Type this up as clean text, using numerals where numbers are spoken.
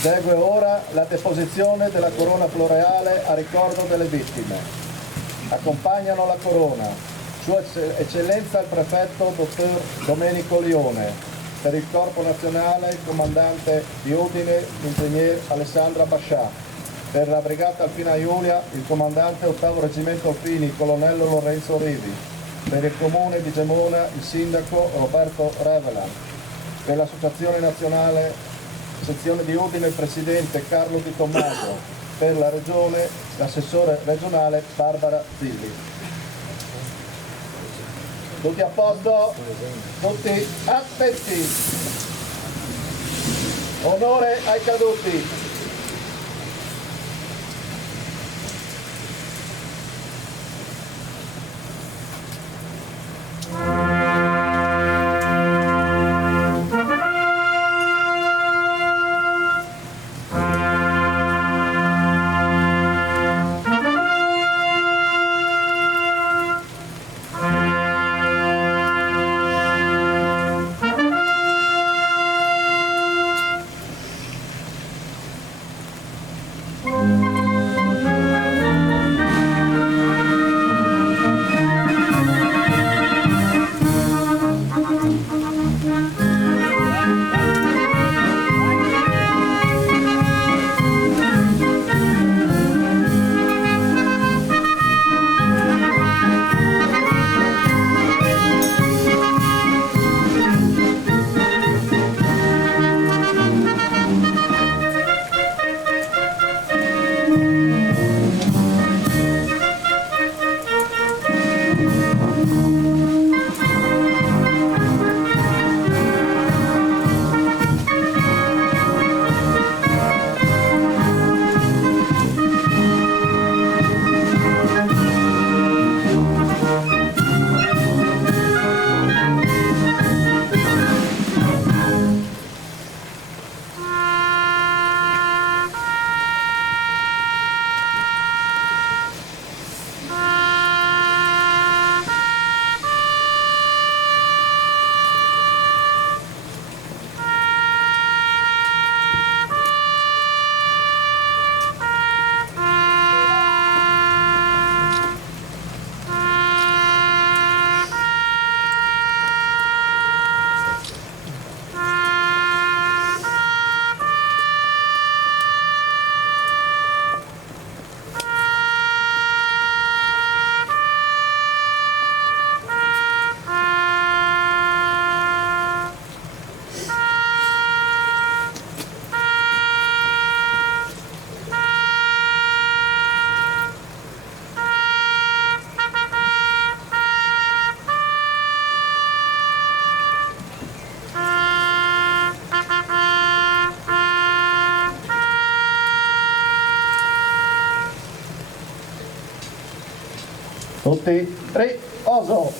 Segue ora la deposizione della corona floreale a ricordo delle vittime. Accompagnano la corona Sua Eccellenza il Prefetto Dottor Domenico Lione, per il Corpo Nazionale il Comandante di Udine, l'Ingegner Alessandra Bascià, per la Brigata Alpina Iulia il Comandante 8° Reggimento Alpini, il Colonnello Lorenzo Rivi, per il Comune di Gemona il Sindaco Roberto Revelan, per l'Associazione Nazionale Sezione di Udine il Presidente Carlo Di Tommaso, per la Regione l'assessore regionale Barbara Zilli. Tutti a posto? Tutti attenti! Onore ai caduti! Tutti, riposo!